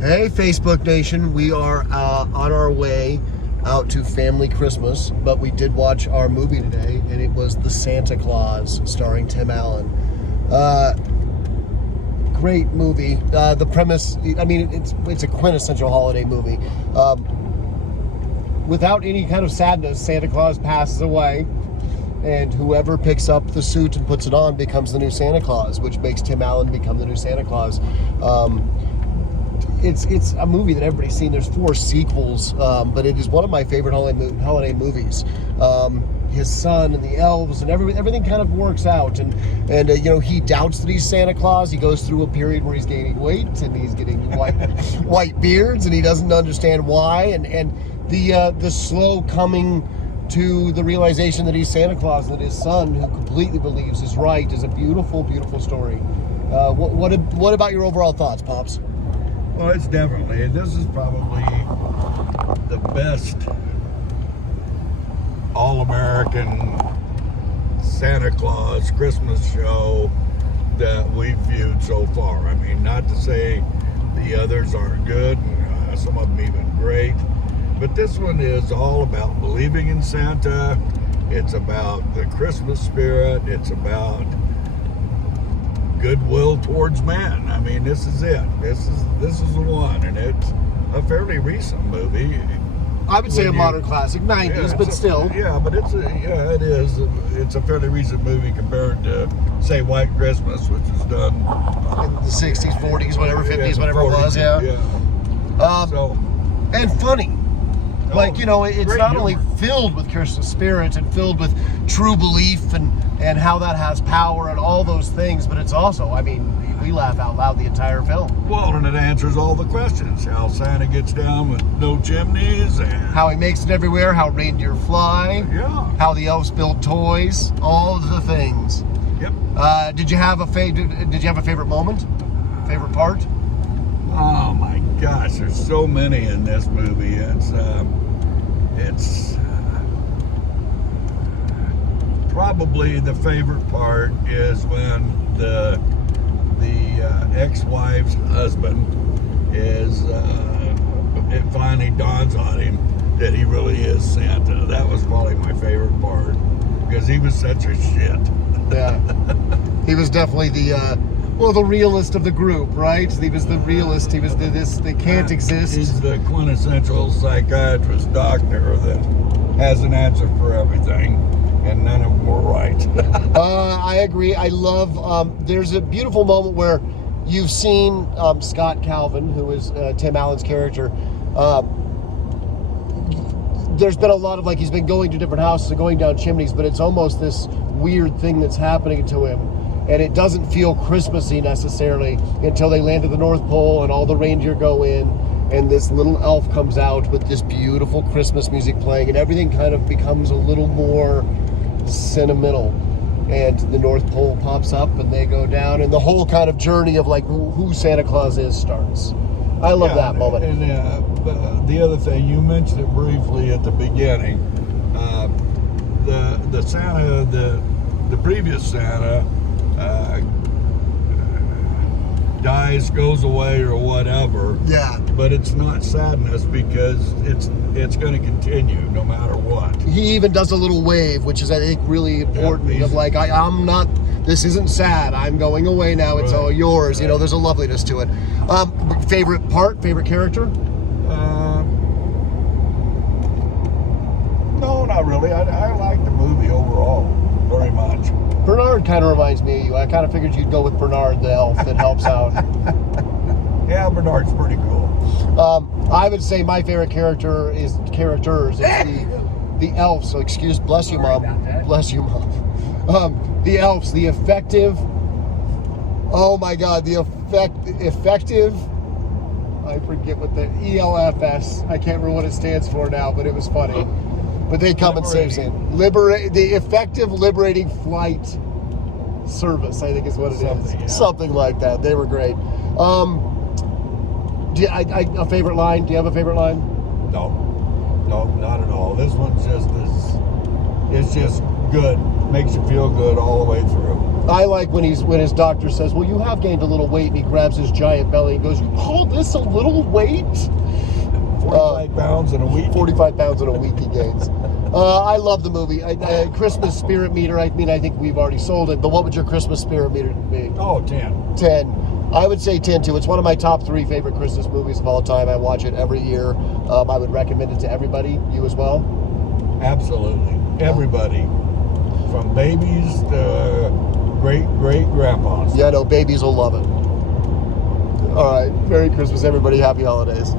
Hey, Facebook Nation. We are on our way out to Family Christmas, but we did watch our movie today, and it was The Santa Claus, starring Tim Allen. Great movie. The premise, I mean, it's a quintessential holiday movie. Without any kind of sadness, Santa Claus passes away, and whoever picks up the suit and puts it on becomes the new Santa Claus, which makes Tim Allen become the new Santa Claus. It's a movie that everybody's seen. There's 4 sequels, but it is one of my favorite holiday movies. His son and the elves and everything kind of works out, and he doubts that he's Santa Claus. He goes through a period where he's gaining weight and he's getting white beards, and he doesn't understand why, and the slow coming to the realization that he's Santa Claus, that his son, who completely believes is right, is a beautiful, beautiful story. What about your overall thoughts, Pops? Well, this is probably the best all-American Santa Claus Christmas show that we've viewed so far. I mean, not to say the others aren't good, and some of them even great, but this one is all about believing in Santa. It's about the Christmas spirit. It's about goodwill towards man. I mean, this is it. This is the one, and it's a fairly recent movie. I would say a modern classic, 90s, but still. Yeah, but it is. It's a fairly recent movie compared to, say, White Christmas, which was done in the 60s, 40s, whatever, 50s, whatever 40s, it was, yeah. And funny. It's not only filled with Christmas spirit and filled with true belief and how that has power and all those things, but it's also, I mean, we laugh out loud the entire film. Well, and it answers all the questions. How Santa gets down with no chimneys, and how he makes it everywhere, how reindeer fly, how the elves build toys, all of the things. Yep. Did you have a favorite moment? Favorite part? Oh my gosh, there's so many in this movie. It's probably the favorite part is when the ex-wife's husband is it finally dawns on him that he really is Santa. That was probably my favorite part because he was such a shit. Yeah, he was definitely the realist of the group, right? He was the realist. He was they can't exist. He's the quintessential psychiatrist doctor that has an answer for everything, and none of them were right. I agree. I love, there's a beautiful moment where you've seen Scott Calvin, who is Tim Allen's character. There's been a lot of, he's been going to different houses and going down chimneys, but it's almost this weird thing that's happening to him. And it doesn't feel Christmassy necessarily until they land at the North Pole and all the reindeer go in and this little elf comes out with this beautiful Christmas music playing, and everything kind of becomes a little more sentimental. And the North Pole pops up and they go down, and the whole kind of journey of who Santa Claus is starts. I love that moment. And the other thing, you mentioned it briefly at the beginning, the Santa, the previous Santa, dies, goes away, or whatever. Yeah. But it's not sadness because it's going to continue no matter what. He even does a little wave, which is, I think, really important. I'm not. This isn't sad. I'm going away now. It's all yours. Right. There's a loveliness to it. Favorite part? Favorite character? No, not really. I like the movie overall very much. Bernard kind of reminds me of you. I kind of figured you'd go with Bernard, the elf that helps out. Yeah, Bernard's pretty cool. I would say my favorite characters is the elves. So bless you, Mom. Bless you, Mom. The elves, the effective. Oh my God, the effective. I forget what the ELFS. I can't remember what it stands for now, but it was funny. But they come and save Santa. The effective liberating flight service, I think is what it is. Yeah. Something like that. They were great. A favorite line? Do you have a favorite line? No, not at all. This one's it's just good. Makes you feel good all the way through. I like when his doctor says, "Well, you have gained a little weight," and he grabs his giant belly and goes, "You call this a little weight?" 45 pounds in a week. 45 pounds in a week he gains. I love the movie. Christmas spirit meter. I mean, I think we've already sold it. But what would your Christmas spirit meter be? Oh, 10. 10. I would say 10 too. It's one of my top 3 favorite Christmas movies of all time. I watch it every year. I would recommend it to everybody. You as well? Absolutely. Everybody. From babies to great-great-grandpas. Yeah, no, babies will love it. All right. Merry Christmas, everybody. Happy holidays.